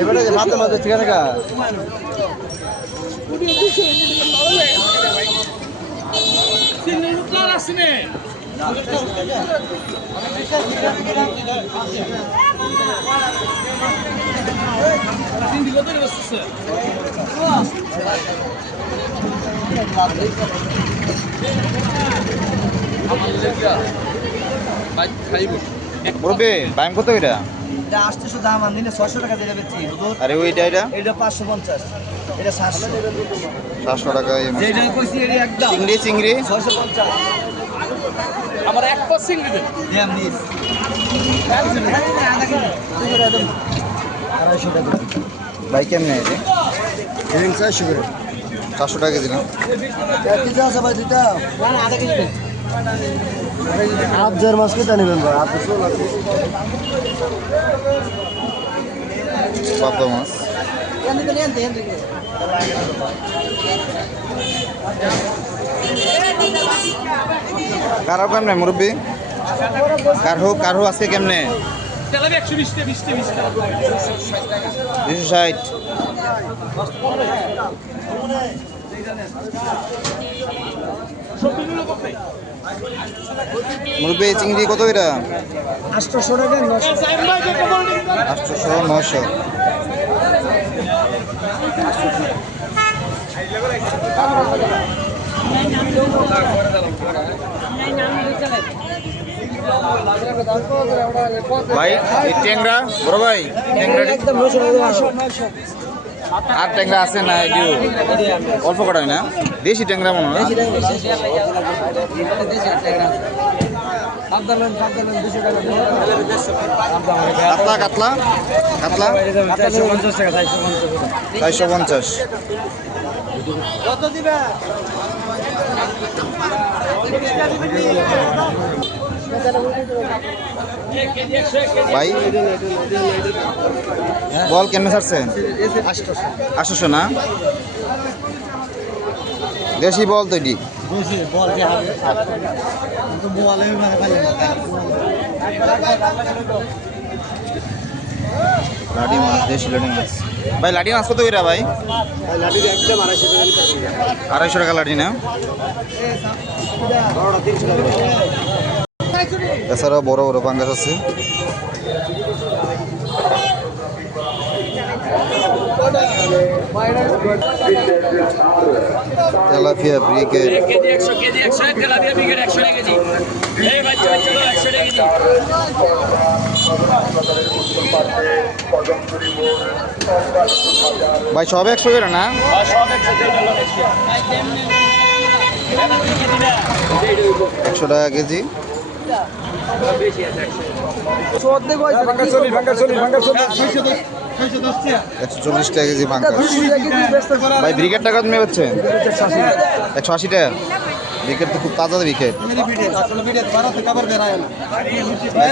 এবারে যে মাঝে মাঝে ঠিকানা কা মুরব্বি টাইম কত এটা? এটা 800 দাম আমি নিলে 600 টাকা দিয়ে বেচছি। আরে ওইটা এটা 550, এটা 700 700 টাকা। যেটা কইছি এটা একদম চিংড়ি চিংড়ি 650 আমার এক পাস চিংড়ি দেন দাম নিস 250 টাকা ভাই কেমনে এটা? 400 করে 400 টাকা কেজি না? কেজি আছে ভাই দুইটা না না আধা কেজি आप जर मास कितना নেবেন ভাই? आप 16 পাবদা মাছ কারো কেমনে মুরব্বি? কারো আজকে কেমনে? 260 মুরব্বি চিংড়ি কত এটা? 800 টাকা 800 900। ভাই এই ট্যাংরা বড় ভাই ট্যাংরা একদম 900 আর ট্যাংরা আছে না? এটি অল্প কটা হয় না? দেশি ট্যাংরা মনে হয় কাতলা কাতলা কাতলা 450 কত দিবে? ভাই বল কেমনে ছাড়ছেন? 800 না? দেশি বল তো এটি বল যে হবে তো বলে মানে ভালো লাডি মাছ দেশি লাডি মাছ। ভাই লাডি মাছ কত করে ভাই? লাঠি একদম 250 টাকা লাডি না? এছাড়াও বড় বড় পাঙ্গাস আছে। তেলাপিয়া ব্রিগেড ভাই সব 100 করে না? 100 টাকা কেজি। 140 টাকা কেজি পাঙ্গাস। ভাই ব্রিগেড টাকা তুমি হচ্ছে 180 টাকা। ব্রিগেড তো খুব তাজা ব্রিগেড,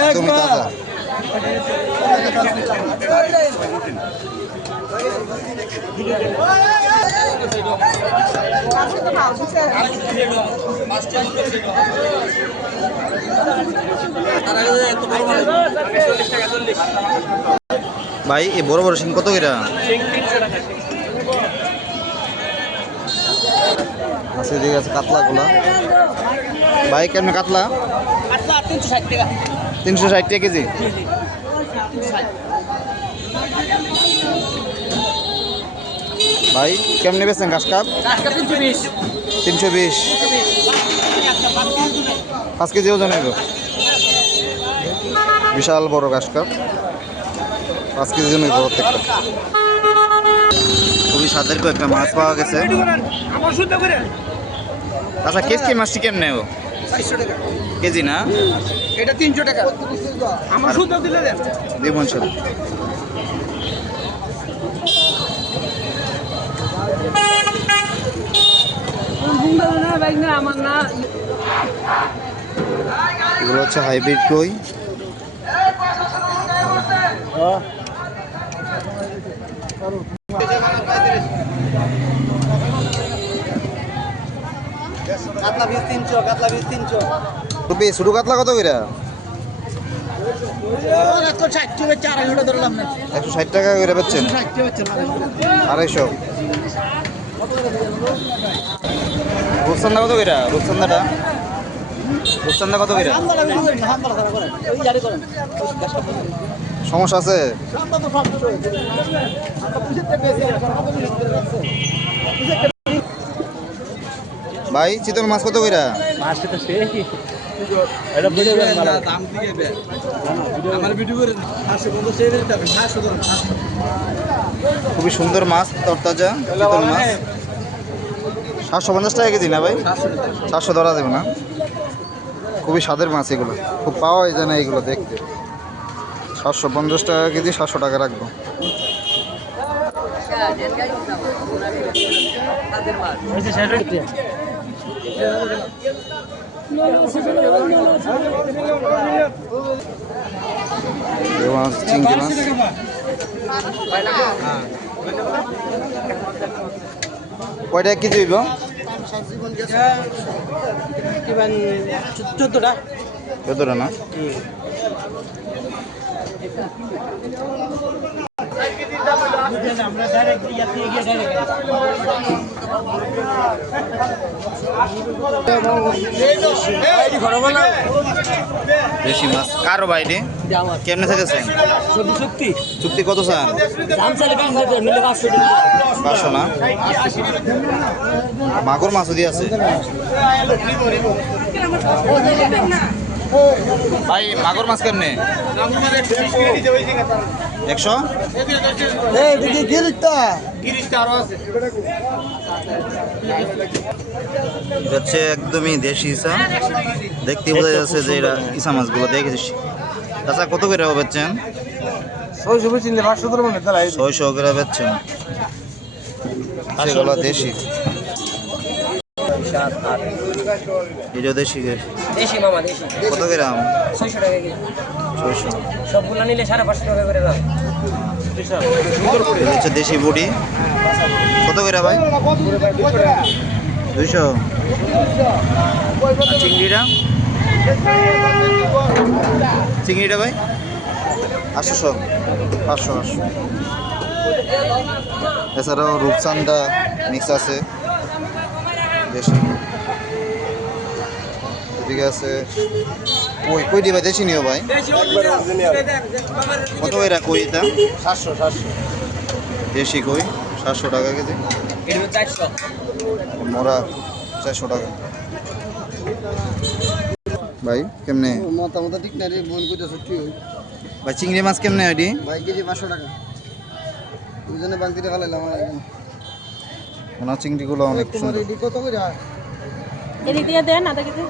একদমই তাজা। ভাই এই বড় বড় শিং কত করে? আছে দিকে আছে কাতলা গুলা। ভাই কেমন কাতলা? 360 টাকা কেজি। ভাই কেমনে বেছেন ঘাস কাপ? 320 5 কেজি ওজন হইব। বিশাল বড় ঘাস কাপ 5 কেজি ওজন হইব প্রত্যেকটা। খুবই স্বাদের কয়েকটা মাছ পাওয়া গেছে। আচ্ছা কেজি মাছটি কেমনে কেজি না? এটা 300 টাকা। আমার শুদ্ধ দিলে দেন দেবন স্যার। এগুলো হচ্ছে হাইব্রিড কই। কাতলা 20 300, কাতলা 20 300। ছোট কাতলা কত করে? তো 60 বেচে 250 ধরলাম না 160 টাকা করে বেচছেন 60 বেচে 250 রূপচান্দা কত করে রূপচান্দাটা রূপচান্দা কত করে হামলা ভিডিও করেন হামলা করা করেন ওই জারি করেন সমস্যা আছে হামলা তো সব কিছু হয়েছে আমরা পুষিতে বেশি ভাই চিতল মাছ কত করে মাছটা তো সেই এটা ভিডিও করে দাম দিয়ে বে আমার ভিডিও করে 550 টাকা দিতে হবে 500 ধরুন খুবই সুন্দর মাছ তরতাজা চিতল মাছ 750 টাকা কেজি না ভাই 700 ধরা দেবে না খুবই স্বাদের মাছ এগুলো খুব পাওয়াই যায় না এগুলো দেখতে 750 টাকা কেজি 700 টাকা রাখবো এই মাছ চিংড়ি মাছ কয়টা কেজি হইব কিমান 14টা কতটা না আমরা ডাইরেক্ট ইয়াতে গিয়ে দেশি মাছ কারো বাইরে কেমনে থাকেছেন চুক্তি কত চান 500 না মাগুর মাছও দিয়ে আছে ভাই মাগুর মাছ কেমনে 100 হচ্ছে একদমই দেশি ইসা দেখতে বোঝা যাচ্ছে যে এরা ইসা মাছগুলো দেখেছি তাছাড়া কত করে বেচছেন 600 বেচে 500 ধরুন না তাহলে 600 করে বেচছেন সেগুলো দেশি এটা দেশি দেশি মামা দেশি কত গ্রাম 600 টাকা কেজি 600 সবগুলো নিলে 550 টাকা করে দাম এটা হচ্ছে দেশি বুড়ি কত করে ভাই 200 চিংড়িটা চিংড়িটা ভাই 800 500 এছাড়াও রূপচান্দা মিক্স আছে দেশি এদিকে আছে কই কই দিবা দেশি নিও ভাই কত করে কই এটা 700 দেশি কই 700 টাকা কেজি এটা 400 মোরা 400 টাকা ভাই কেমনে মাথা ঠিক না রে মন কইতে সত্যি হই ভাই চিংড়ি মাছ কেমনে আইডি ভাই কেজি 500 টাকা ওইজন্য বাংতিতে খালাইলাম ওনা চিংড়িগুলো অনেক তোমার সুন্দর এডি কত করে এদিক দিয়ে দেন আধা কেজি